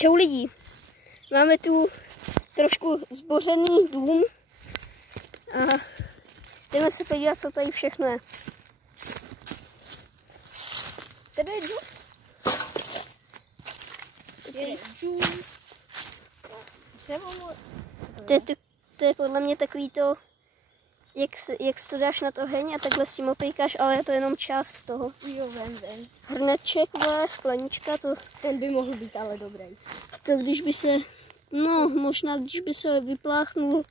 Čau lidi, máme tu trošku zbořený dům a jdeme se podívat, co tady všechno je. Tady je džus. To je podle mě takový to, jak to dáš na to heň a takhle s tím opejkáš, ale je to jenom část toho. Jo, ven. Hrneček, sklenička, to... Ten by mohl být ale dobrý. To když by se, no možná když by se vypláchnul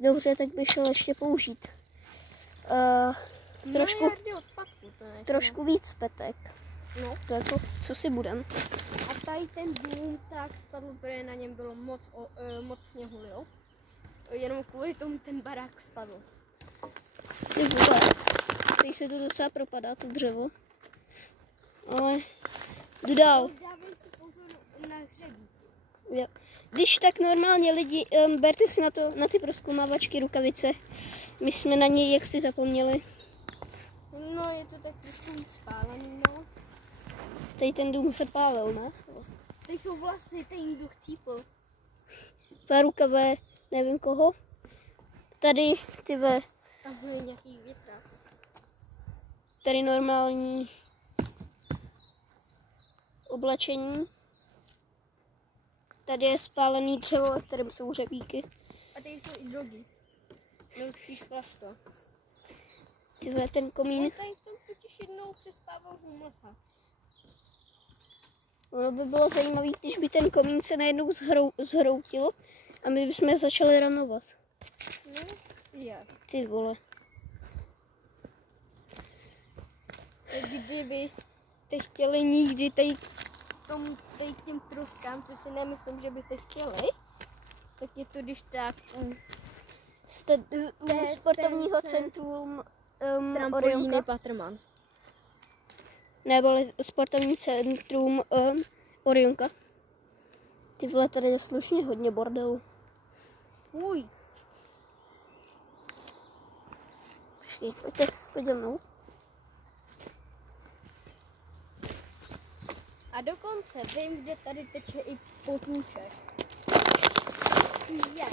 dobře, tak by šel ještě použít. Trošku víc petek. No. To jako, co si budem. A tady ten dům tak spadl, protože na něm bylo moc sněhu, jo? Jenom kvůli tomu ten barák spadl. Ty vole, tady se to docela propadá, to dřevo. Ale jdu dál. Dávej si pozor na hřebíky. Jo. Když tak normálně lidi, berte si na ty prozkoumávačky rukavice. My jsme na něj jaksi zapomněli. No, je to tak trošku spálený, no. Tady ten dům se pálil, ne? Tady jsou vlasy, tady někdo chcípl. Rukavé, nevím koho. Tady, tyve. Tam je nějaký větrák. Tady normální oblečení. Tady je spálený dřevo, ve kterém jsou hřebíky. A tady jsou i drogy. Nemusíš plasto. Tyhle ten komín. Já tady v tom totiž jednou přespával v lesa. Ono by bylo zajímavé, když by ten komín se najednou zhroutil a my bychom začali ranovat. No, já. Ty vole. Kdybyste chtěli nikdy tady k těm troskám, což si nemyslím, že byste chtěli, tak je to když tak Jste u sportovního centrum trampolíny Patrman. Nebo sportovní centrum Orionka. Ty vole, tady je slušně hodně bordelu. Fuj. Pojď mnou. A dokonce vím, kde tady teče i potůček. Je.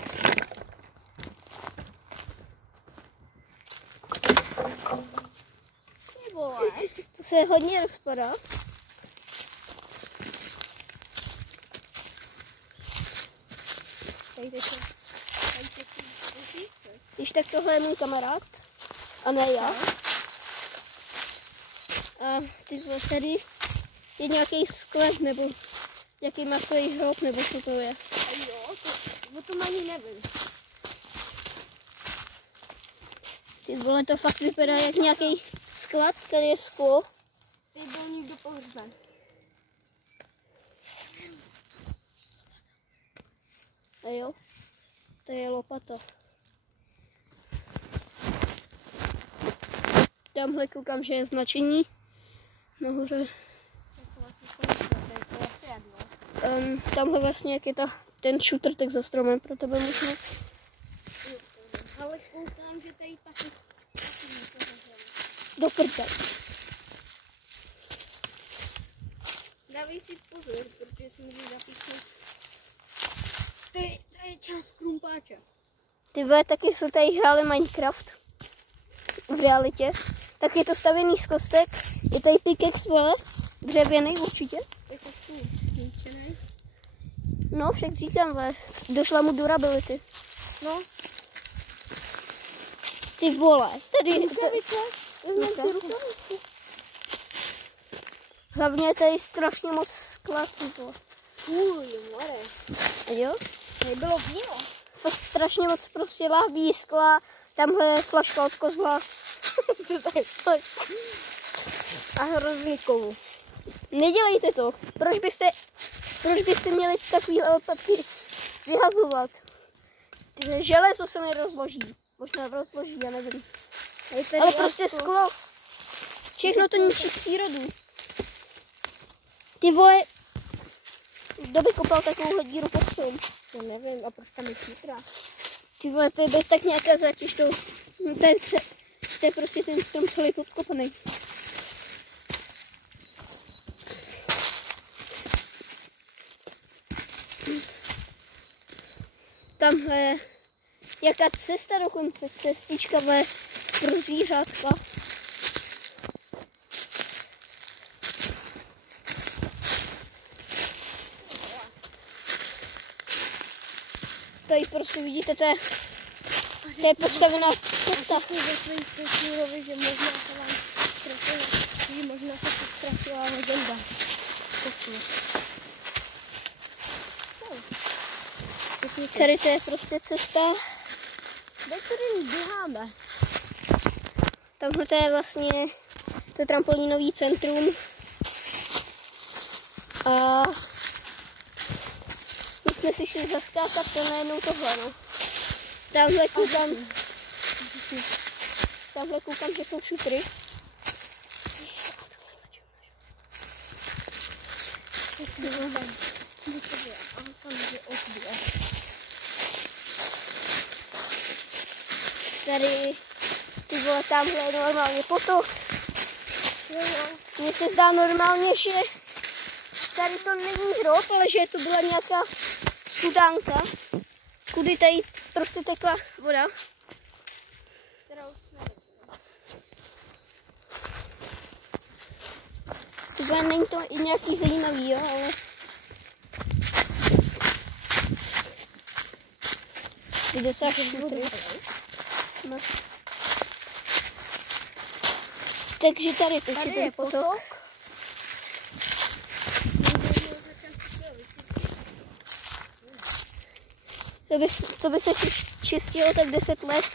Ty vole. To se hodně rozpadá. Tady teče. Když tak tohle je můj kamarád. A ne já. A ty vole, tady je nějaký sklep, nebo nějaký masový hrob, nebo co to je. A jo, o tom ani nevím. Ty vole, to fakt vypadá jak nějaký sklad, tady je sklo. Tady byl někdo pohřben. A jo, to je lopata. Tamhle koukám, že je značení nahoře. Tamhle vlastně, jak je ten šutrtek za stromem, pro tebe možná. Ale koukám, že tady taky Do prde. dávej si pozor, protože si můžu zapíchnout. To je část krumpáče. Ty vole, taky jsme tady hráli Minecraft v realitě. Tak je to stavěný z kostek, je tady pickaxe, vole, dřevěný určitě. Je to zničený. No, však říkám, vole, došla mu durability. No. Ty vole, tady... Rukavice. Vezmem si rukavici. Hlavně je tady strašně moc skla, ty vole. Fuj, more. Jo? Nebylo víno. Fakt strašně moc prostě lahví, skla, tamhle je flaška od kozla. To je fakt. A hrozný kovu. Nedělejte to. Proč byste měli takový papír vyhazovat? Železo se mi rozloží. Možná rozloží, já nevím. Ale prostě sklo. Všechno to ničí přírodu. Ty vole, kdo by kopal takovouhle díru pod strom? Já nevím, a proč tam je chytrá? Ty vole, to je bez tak nějaká zátěž. To je prostě ten strom celý podkopaný. Tamhle je jaká cesta dokonce, cestička pro zvířátka. Tady prostě vidíte, to je postavená cesta. Že možná se vám ztratila, že možná se to ztratila legenda. Tady to je prostě cesta. Ve kterým běháme. Tamhle to je vlastně to trampolínový centrum. A my jsme si šli zaskákat to najednou tohle, no. Tamhle koukám, že jsou šutry. Tady, ty vole, tamhle je normálně potok. Mně se zdá normálně, že tady to není hrob, ale že to byla nějaká studánka, kudy tady prostě tekla voda. Třeba není to i nějaký zajímavý, jo, ale... Kde se až šutry. No. Takže tady je potok. To by se čistilo tak 10 let,